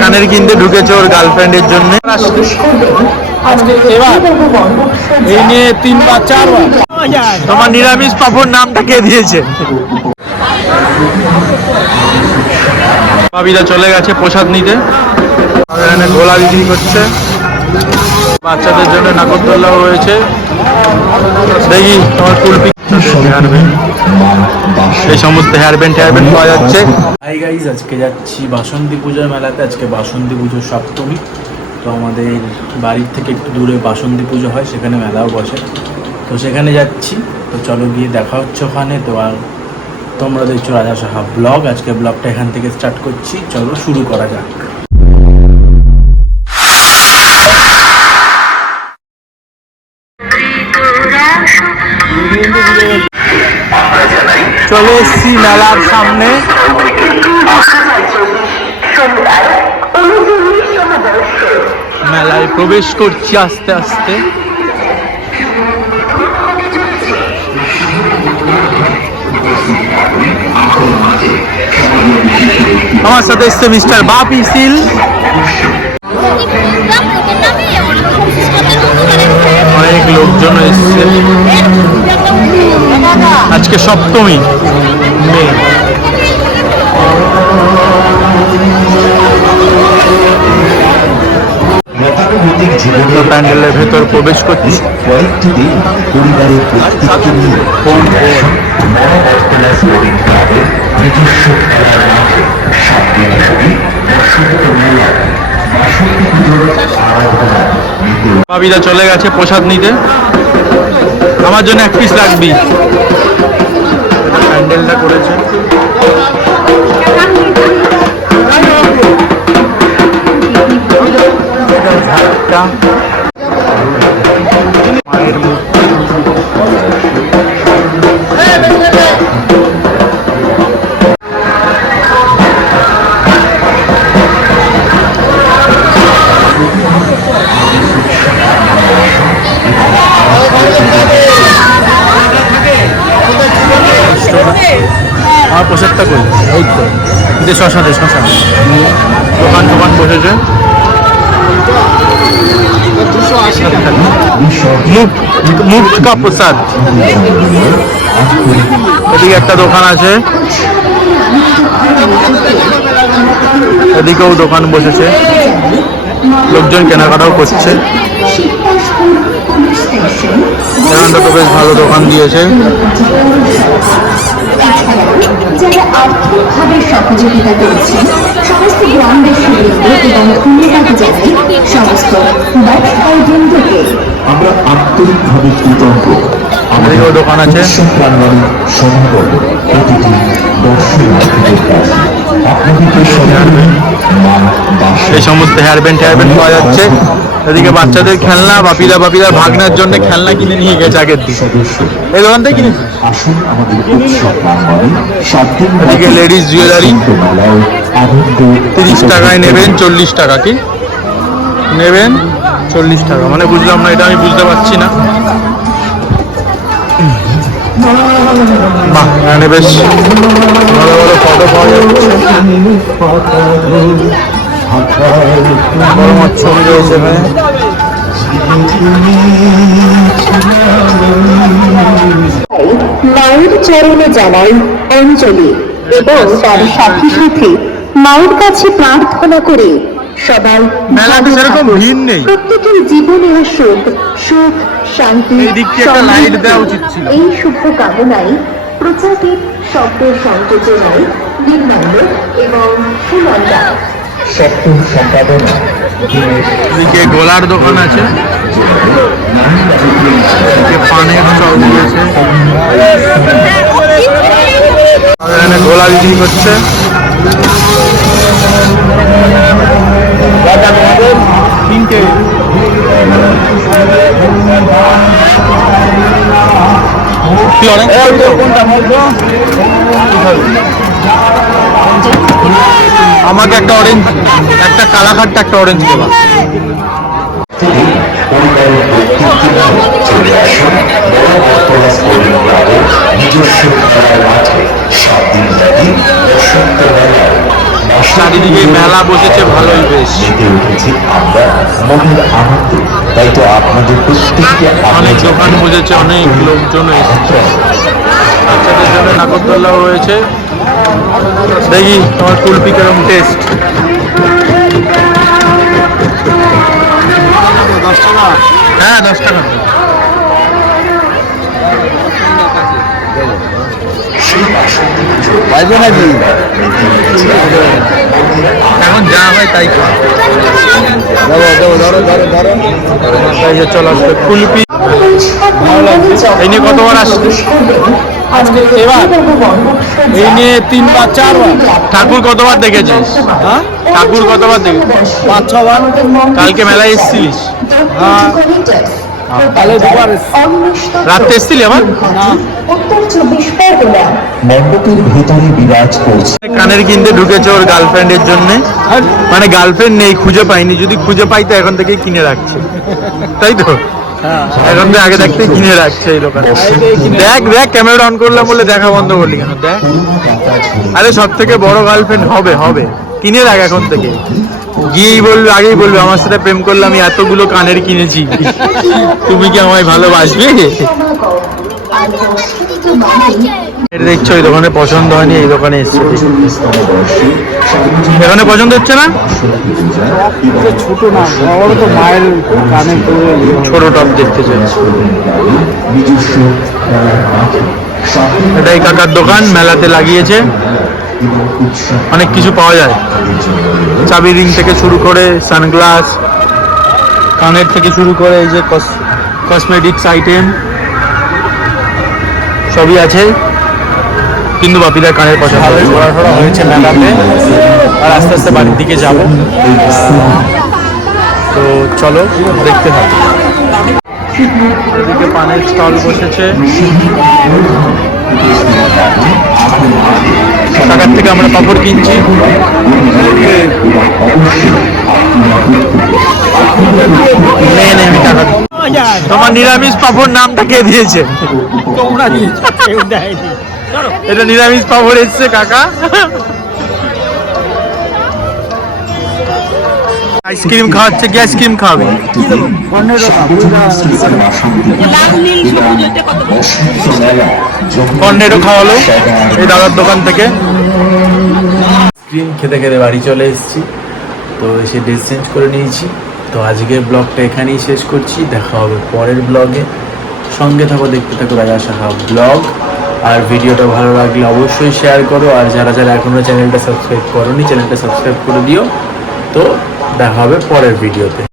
কানের কিনতে ঢুকেছে ওর গার্লফ্রেন্ডের জন্য। এই নিয়ে 3 বা 4 বার। তোমার নিরামিষ পাপড় নামটা কে দিয়েছে? ভাবিরা চলে গেছে প্রসাদ নিতে। এখানে গোলা বিক্রি করছে, বাচ্চাদের জন্য নাগরদোল্লাও রয়েছে। দেখি তোমার ফুল এই সমস্ত হেয়ার ব্যান্ড পাওয়া যাচ্ছে। হাই গাইজ, আজকে যাচ্ছি বাসন্তী পূজার মেলাতে। আজকে বাসন্তী পুজোর সপ্তমী। তো আমাদের বাড়ির থেকে একটু দূরে বাসন্তী পুজো হয়, সেখানে মেলাও বসে। তো সেখানে যাচ্ছি। তো চলো গিয়ে দেখা হচ্ছে ওখানে। তো আর তোমরা দেখছো রাজা সাহা ব্লগ। আজকে ব্লগটা এখান থেকে স্টার্ট করছি, চলো শুরু করা যাক। চলে এসছি মেলার সামনে। মেলায় প্রবেশ করছি আস্তে আস্তে। আমার সাথে এসছে মিস্টার বাপি সিল। অনেক লোকজন এসছে, আজকে সপ্তমী মে। প্যান্ডেলের ভেতর প্রবেশ করছি। কয়েকটি দিন পরিবারের প্রত্যেককে নিয়ে নিজস্ব খেলার মাঠে 7 দিন ব্যাপী বসন্ত মেলা বাসন্তী পুজোর আরাধনা। ভাবিরা চলে গেছে প্রসাদ নিতে। আমার জন্য 1 পিস লাগবি। প্যান্ডেলটা করেছে মায়ের মূর্তি। আমার প্রসাদটা করি এই তো শশা দোকান বসেছে। মুফট কা প্রসাদ। এদিকে একটা দোকান আছে, এদিকেও দোকান বসেছে, লোকজন কেনাকাটাও করছে। এখানটা তো বেশ ভালো দোকান দিয়েছে। যারা আর্থিকভাবে সহযোগিতা করেছেন সমস্ত গ্রামবাসী এবং ধন্যবাদ জানাই সমস্ত ব্যবসায়ীবৃন্দকে। আমরা আন্তরিকভাবে কৃতজ্ঞ। আমাদের দোকান আছে প্রাঙ্গণে সমাগত প্রতিটি দর্শনার্থীদের কাছে আপনাদেরকে এই সমস্ত হেয়ার ব্যান্ড পাওয়া যাচ্ছে। এদিকে বাচ্চাদের খেলনা, বাপিরা ভাগনার জন্য খেলনা কিনে নিয়ে গেছে আগের দিন। এই দোকান থেকে কিনেছি। আসুন আমাদের উৎসব প্রাঙ্গণে 7 দিন এদিকে লেডিস জুয়েলারি 30 টাকায় নেবেন, 40 টাকা কি নেবেন 40 টাকা, মানে বুঝলাম না, এটা আমি বুঝতে পারছি না। বাহ, এখানে বেশ ভালো ভালো ফটো পাওয়া যাচ্ছে। বড় মাছ ছবি রয়েছে এখানে। মায়ের চরণে জানাই অঞ্জলি এবং তার সাথে সাথে মায়ের কাছে প্রার্থনা করে সবাই মেলাতে সেরকম ভিড় নেই। প্রত্যেকের জীবনে আসুক সুখ, শান্তি, এই দিক থেকে একটা লাইট দেওয়া উচিত ছিল। এই শুভ কামনায় প্রচারিত শব্দ সংযোজনায় নির্মাল্য এবং সুনন্দা সপ্তম সম্পাদনা। এদিকে গোলার দোকান আছে, এদিকে পানের চল দিয়েছে, এখানে গোলা বিক্রি করছে। আমাকে একটা অরেঞ্জ, একটা কালাখাট্টা, একটা অরেঞ্জ দেবা। চলে আসুন বড় বটতলা স্পোর্টিং ক্লাবের নিজস্ব খেলার মাঠে 7 দিন ব্যাপী বসন্ত মেলায়। চারিদিকে মেলা বসেছে ভালোই বেশ, মেতে উঠেছি আমরা মনের আনন্দে। তাই তো আপনাদের প্রত্যেককে অনেক দোকান বসেছে, অনেক লোকজন এসেছে, বাচ্চাদের জন্য নাগরদোল্লাও রয়েছে। দেখি তোমার কুলপি কেরম টেস্ট। হ্যাঁ 10 টাকা। এখন যা হয় তাই চলো কুলপি এই নিয়ে কতবার আসছে? এবার এই নিয়ে 3 বার 4 বার। ঠাকুর কতবার দেখেছিস? হ্যাঁ ঠাকুর কতবার দেখেছিস? 5-6 বার। কালকে মেলায় এসেছিলিস? তাহলে 2 বার। রাত্রে এসেছিলি আবার? উত্তর 24 পরগনা। মণ্ডপের ভেতরে বিরাজ করছে কানের কিনতে ঢুকেছে ওর গার্লফ্রেন্ডের জন্য, মানে গার্লফ্রেন্ড নেই, খুঁজে পাইনি, যদি খুঁজে পাই তো এখন থেকে কিনে রাখছে, তাই তো? এখন তো আগে থাকতে কিনে রাখছে এই দোকান। দেখ দেখ ক্যামেরা অন করলাম বলে দেখা বন্ধ করলি কেন? দেখ, আরে সব থেকে বড় গার্লফ্রেন্ড হবে হবে, কিনে রাখ এখন থেকে। গিয়েই বলবে, আগেই বলবে আমার সাথে প্রেম করলে আমি এতগুলো কানের কিনেছি, তুমি কি আমায় ভালোবাসবে? এটা দেখছো এই দোকানে পছন্দ হয়নি, এই দোকানে এসছে। এখানে পছন্দ হচ্ছে না, ছোট না বড় তো মায়ের কানে পড়ে ছোট টপ দেখতে চাইছি। নিজস্ব এটাই কাকার দোকান, মেলাতে লাগিয়েছে, অনেক কিছু পাওয়া যায়, চাবি রিং থেকে শুরু করে সানগ্লাস, কানের থেকে শুরু করে এই যে কসমেটিক্স আইটেম সবই আছে, কিন্তু বাপিদার কানের পছন্দ ঘোরাফোরা হয়েছে মেলাতে, আর আস্তে আস্তে বাড়ির দিকে যাব। তো চলো দেখতে থাকি। এদিকে পানের স্টল বসেছে, টাকার থেকে আমরা পাপড় কিনছি। নে নে, আমি টাকা দিই। তোমার নিরামিষ পাপড় নামটা কে দিয়েছে? তোমরা দিয়েছো, কেউ দেয়নি। এটা নিরামিষ পাপড় এসছে কাকা। আইসক্রিম খাওয়াচ্ছে, কি আইসক্রিম খাবে? 15 খাওয়ালো এই দাদার দোকান থেকে। আইসক্রিম খেতে খেতে বাড়ি চলে এসেছি, তো এসে ড্রেস চেঞ্জ করে নিয়েছি। তো আজকের ব্লগটা এখানেই শেষ করছি, দেখা হবে পরের ব্লগে। সঙ্গে থাকো, দেখতে থাকো রাজা সাহা ব্লগ। আর ভিডিওটা ভালো লাগলে অবশ্যই শেয়ার করো, আর যারা যারা এখনও চ্যানেলটা সাবস্ক্রাইব করোনি চ্যানেলটা সাবস্ক্রাইব করে দিও। তো দেখা হবে পরের ভিডিওতে।